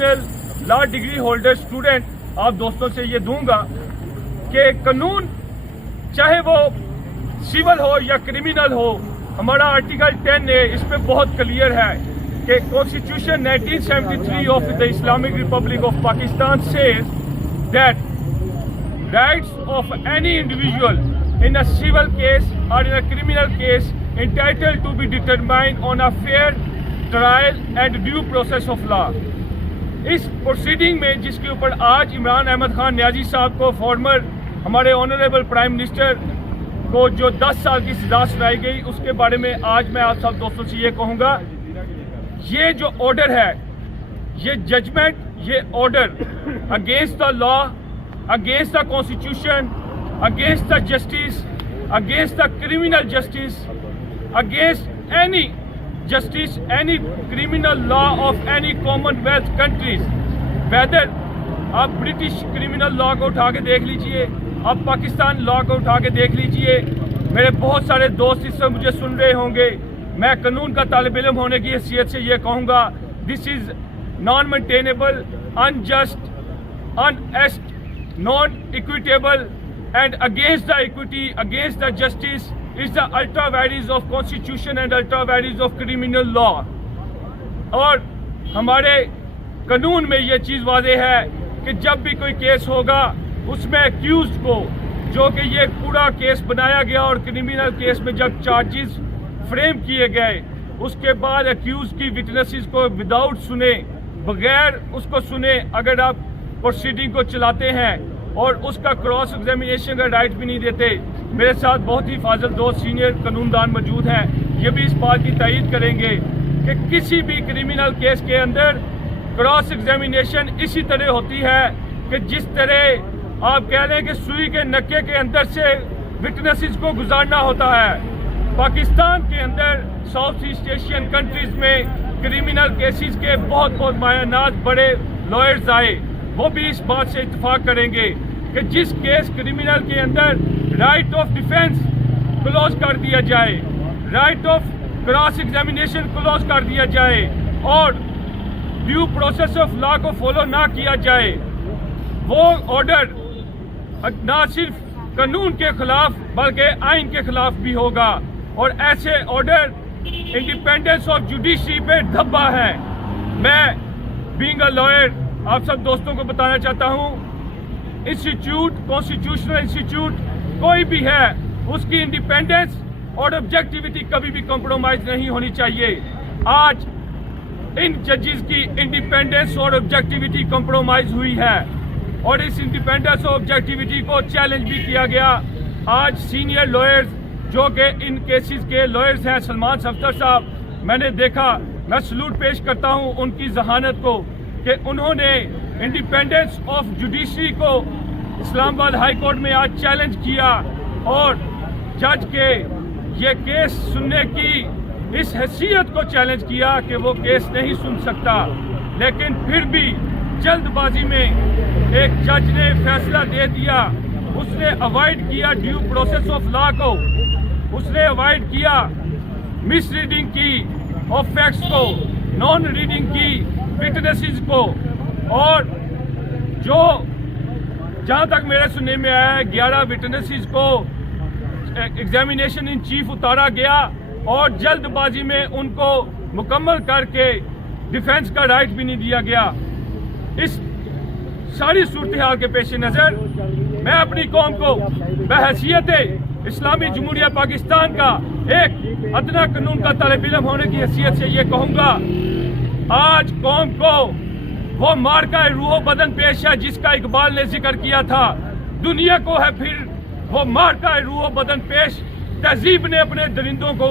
International law degree holder student आप दोस्तों से ये दूंगा कि कानून चाहे वो सिविल हो या क्रिमिनल हो, हमारा आर्टिकल 10 है, इस पे बहुत क्लियर है कि constitution 1973 of the Islamic Republic of Pakistan says that rights of any individual in a civil case or in a criminal case entitled to be determined on a fair trial and due process of law. इस proceeding में जिसके ऊपर आज इमरान अहमद खान न्याजी साहब को farmer हमारे honourable prime minister को जो 10 साल की सजा सुनाई गई, उसके बारे में आज मैं आप सब दोस्तों से ये कहूँगा, ये जो ऑर्डर है, ये जजमेंट, ये order against the law, against the constitution, against the justice, against the criminal justice, against any justice, any criminal law of any commonwealth countries, whether आप ब्रिटिश क्रिमिनल लॉ को उठा के देख लीजिए, आप पाकिस्तान लॉ को उठा के देख लीजिए। मेरे बहुत सारे दोस्त इससे मुझे सुन रहे होंगे, मैं कानून का तालिब इल्म होने की हैसियत से ये कहूँगा, this is non maintainable, unjust, unhonest, non-equitable and against the equity, against the justice is the ultra vires of constitution and ultra vires of criminal law. और हमारे कानून में ये चीज़ वाज़ेह है कि जब भी कोई केस होगा उसमें एक्यूज को, जो कि ये पूरा केस बनाया गया और क्रिमिनल केस में जब चार्जेस फ्रेम किए गए, उसके बाद एक्यूज की विटनेसेस को विदाउट सुने, बगैर उसको सुने अगर आप प्रोसीडिंग को चलाते हैं और उसका क्रॉस एग्जामिनेशन का राइट भी नहीं देते। मेरे साथ बहुत ही फाजिल दोस्त सीनियर कानूनदान मौजूद हैं, ये भी इस बात की तायीद करेंगे कि किसी भी क्रिमिनल केस के अंदर क्रॉस एग्जामिनेशन इसी तरह होती है कि जिस तरह आप कह लें कि सुई के नक्के के अंदर से विटनेसेस को गुजारना होता है। पाकिस्तान के अंदर साउथ ईस्ट एशियन कंट्रीज में क्रिमिनल केसेस के बहुत मायनात बड़े लॉयर्स आए, वो भी इस बात से इत्तेफाक करेंगे कि जिस केस क्रिमिनल के अंदर राइट ऑफ डिफेंस क्लोज कर दिया जाए, right of cross examination close कर दिया जाए और ड्यू प्रोसेस ऑफ लॉ को फॉलो ना किया जाए, वो ऑर्डर ना सिर्फ कानून के खिलाफ बल्कि आइन के खिलाफ भी होगा और ऐसे ऑर्डर इंडिपेंडेंस ऑफ जुडिशरी पे धब्बा है। मैं बीइंग अ लॉयर आप सब दोस्तों को बताना चाहता हूं, इंस्टीट्यूट, कॉन्स्टिट्यूशनल इंस्टीट्यूट कोई भी है, उसकी इंडिपेंडेंस और ऑब्जेक्टिविटी कभी भी कॉम्प्रोमाइज नहीं होनी चाहिए। आज इन जजेस की इंडिपेंडेंस और ऑब्जेक्टिविटी कॉम्प्रोमाइज हुई है और इस इंडिपेंडेंस और ऑब्जेक्टिविटी को चैलेंज भी किया गया। आज सीनियर लॉयर्स जो कि इन केसेस के लॉयर्स हैं, सलमान सफ्दर साहब, मैंने देखा, मैं सलूट पेश करता हूं उनकी जहानत को कि उन्होंने इंडिपेंडेंस ऑफ जुडिशरी को इस्लामाबाद हाई कोर्ट में आज चैलेंज किया और जज के ये केस सुनने की इस हैसियत को चैलेंज किया कि वो केस नहीं सुन सकता। लेकिन फिर भी जल्दबाजी में एक जज ने फैसला दे दिया, उसने अवॉइड किया ड्यू प्रोसेस ऑफ लॉ को, उसने अवॉइड किया मिस रीडिंग की ऑफ फैक्ट्स को, नॉन रीडिंग की विटनेसेस को, और जो जहां तक मेरे सुनने में आया है 11 विटनेसेस को एग्जामिनेशन इन चीफ उतारा गया और जल्दबाजी में उनको मुकम्मल करके डिफेंस का राइट भी नहीं दिया गया। इस सारी सूरत हाल के पेश नज़र मैं अपनी कौम को बहैसियत इस्लामी जमहूरिया पाकिस्तान का एक अदना कानून का तालिब इल्म होने की हैसियत से ये कहूँगा, आज कौम को वो मार्का रूह बदन पेश है जिसका इकबाल ने जिक्र किया था, दुनिया को है फिर वो मार्का रूह बदन पेश। तहजीब ने अपने दरिंदों को